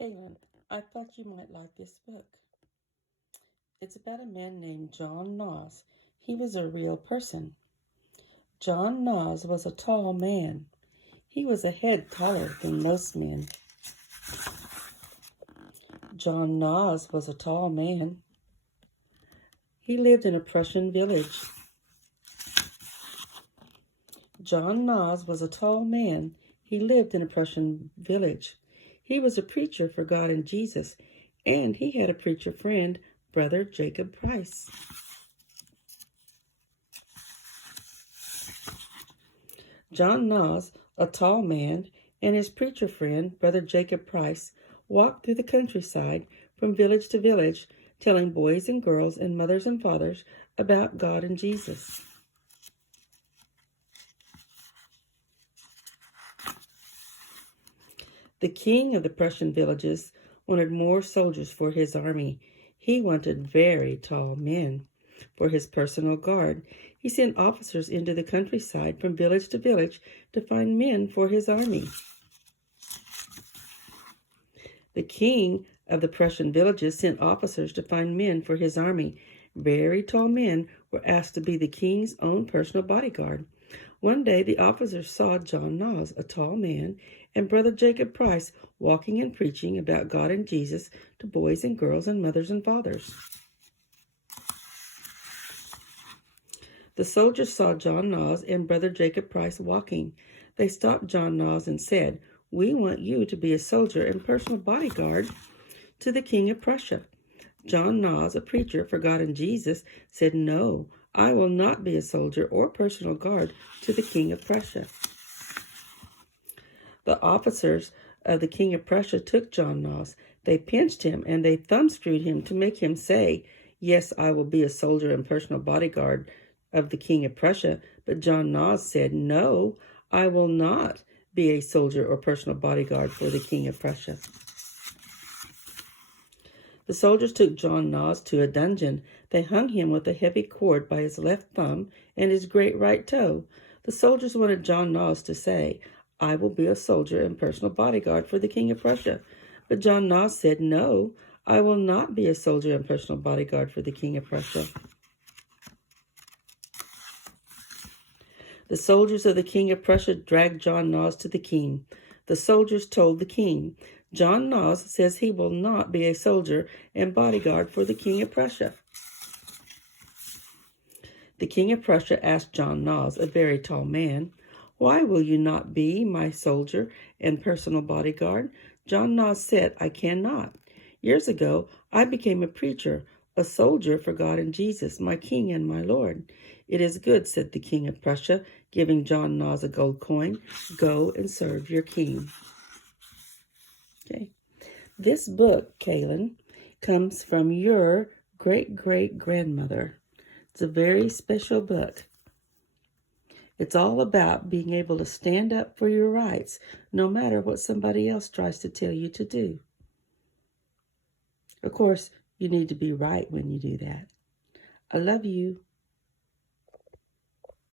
Kaylin, I thought you might like this book. It's about a man named John Noss. He was a real person. John Noss was a tall man. He was a head taller than most men. John Noss was a tall man. He lived in a Prussian village. John Noss was a tall man. He lived in a Prussian village. He was a preacher for God and Jesus, and he had a preacher friend, Brother Jacob Price. John Noss, a tall man, and his preacher friend, Brother Jacob Price, walked through the countryside from village to village, telling boys and girls and mothers and fathers about God and Jesus. The king of the Prussian villages wanted more soldiers for his army. He wanted very tall men for his personal guard. He sent officers into the countryside from village to village to find men for his army. The king of the Prussian villages sent officers to find men for his army. Very tall men were asked to be the king's own personal bodyguard. One day the officers saw John Noss, a tall man, and Brother Jacob Price walking and preaching about God and Jesus to boys and girls and mothers and fathers. The soldiers saw John Noss and Brother Jacob Price walking. They stopped John Noss and said, "We want you to be a soldier and personal bodyguard to the King of Prussia." John Noss, a preacher for God and Jesus, said, "No, I will not be a soldier or personal guard to the King of Prussia." The officers of the King of Prussia took John Noss. They pinched him and they thumbscrewed him to make him say, "Yes, I will be a soldier and personal bodyguard of the King of Prussia." But John Noss said, "No, I will not be a soldier or personal bodyguard for the King of Prussia." The soldiers took John Noss to a dungeon. They hung him with a heavy cord by his left thumb and his great right toe. The soldiers wanted John Noss to say, "I will be a soldier and personal bodyguard for the King of Prussia." But John Noss said, "No, I will not be a soldier and personal bodyguard for the King of Prussia." The soldiers of the King of Prussia dragged John Noss to the king. The soldiers told the king, "John Noss says he will not be a soldier and bodyguard for the King of Prussia." The King of Prussia asked John Noss, a very tall man, "Why will you not be my soldier and personal bodyguard?" John Noss said, "I cannot. Years ago, I became a preacher, a soldier for God and Jesus, my King and my Lord." "It is good," said the King of Prussia, giving John Noss a gold coin. "Go and serve your king." Okay. This book, Kaylin, comes from your great-great-grandmother. It's a very special book. It's all about being able to stand up for your rights, no matter what somebody else tries to tell you to do. Of course, you need to be right when you do that. I love you.